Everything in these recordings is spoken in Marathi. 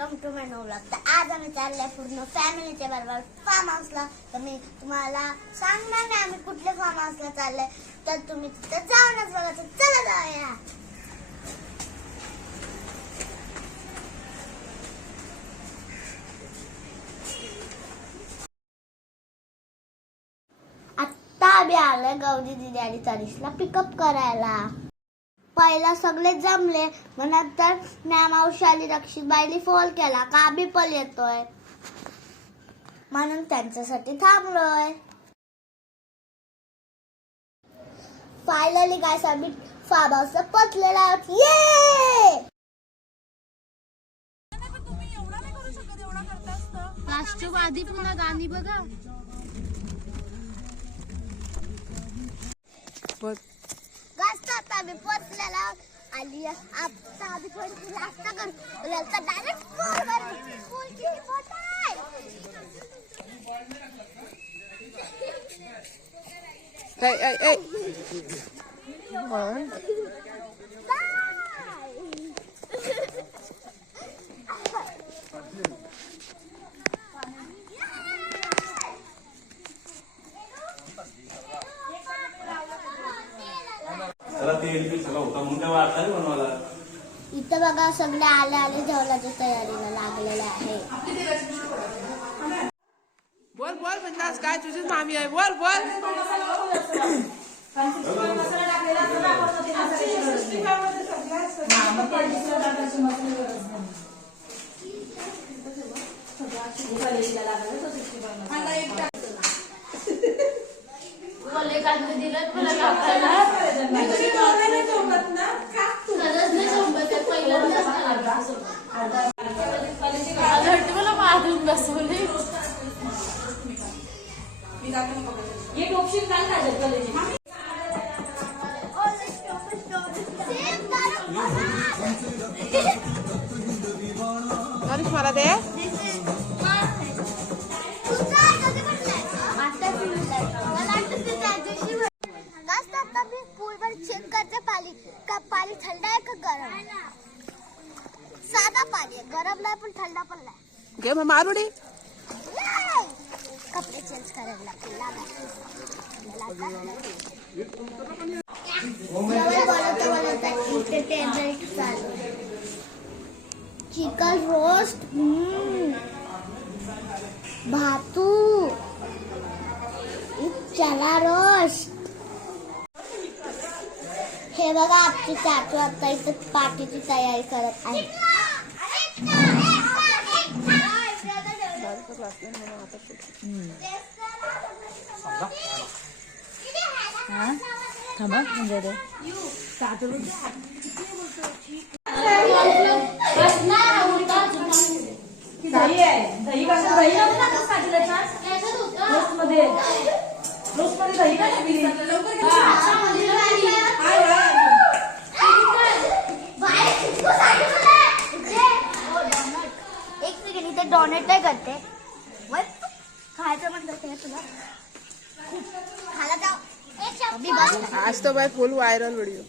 Welcome to my new vlog. तर आज आम्ही चाललोय पूर्ण फॅमिलीच्या बरोबर फार्म हाऊसला। तर मी तुम्हाला सांगणार नाही आम्ही कुठल्या फार्म हाऊसला चाललोय, तर तुम्ही तिथे जाऊनच बघा। तर चला जाऊया। आता आम्ही आलोय गौरी दिदी आणि तनिषला पिकअप करायला। पहिला सगळे जमले, मग नंतर मॅम औषाली रक्षीबाईने फोन केला का आम्ही पण येतोय, म्हणून त्यांच्यासाठी थांबलोय। फायनली गाइस आम्ही फार्म हाऊसला पोहोचलेलो आहोत। ये राष्ट्रवादी पुन्हा गाणी बघा। गाइस आम्ही पोहोचलेलो आणि आता आम्ही थोडी नाश्ता करू, नंतर डायरेक्ट स्कूल किती मोठा आहे। इथं बघा सगळे आले जेवणाच्या तयारीला लागलेले आहे। बोल बोल बिंदास, काय तुझीच मामी आहे, बोल बोल। मला मारून बसवले। तनिष मला दे। चेक करते पाणी का पाणी थंड आहे का गरम आहे। साधा पाणी आहे, गरम नाही पण थंड पण नाही। घे मग मारुडी। कपडे चेंज करायला लागतील। चिकन रोस्ट, भातू, चना रोस्ट। हे बघा आमची चाचू आता इथे पार्टीची तयारी करत आहे। थांबा म्हणजे रे एक सेकंड, इथे डोनेट नाही करते खायचं म्हणतात ते तुला खायला जाऊ। आज तो भाई फुल वायरल वीडियो।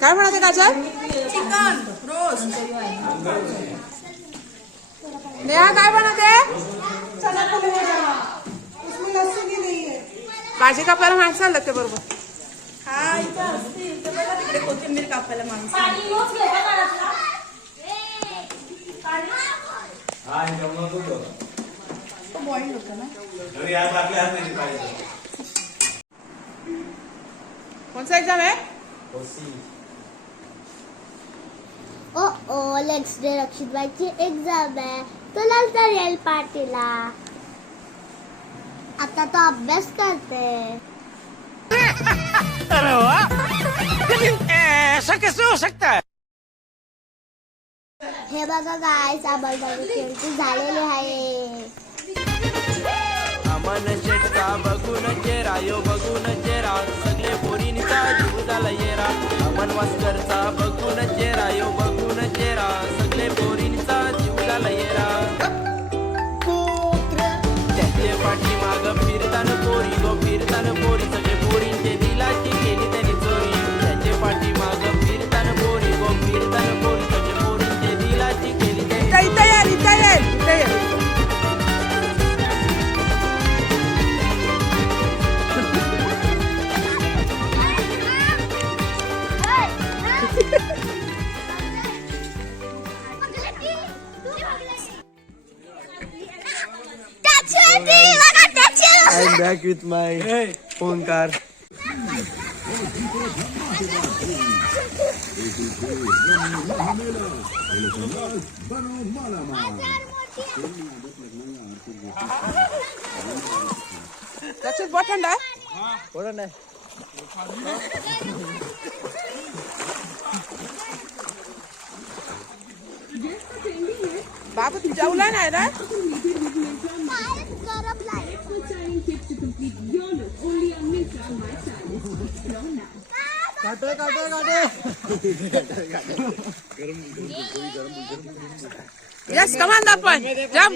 काय म्हणाले काजल? Chicken roast. नेहा काय बनवते? भाजी कापायला माणसं आलं ते बरोबर। तिकडे कोथिंबीर कापायला माणसं। बॉइल्ड होतं ना। कोणचा एक्झाम आहे? ओ नेक्स्ट डे रक्षितबाईची एक्झाम आहे, तो नंतर येईल पार्टीला। आता तो अभ्यास करते। अरे वाह, ऐसा कैसे हो सकता है? हे बघा गाइस आम्हाला खेळती झालेले आहे। अमन शेटचा बघून चेहरा यो बघून चेहरा सगळे पोरींचा जीव झाला येरा। अमन वास्करचा बघून चेहरा back with my Omkar. That's it, button, eh? बाबू जेवला नाही ना गरम नाही. Yes, come on, that one. Jump.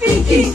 Pinky.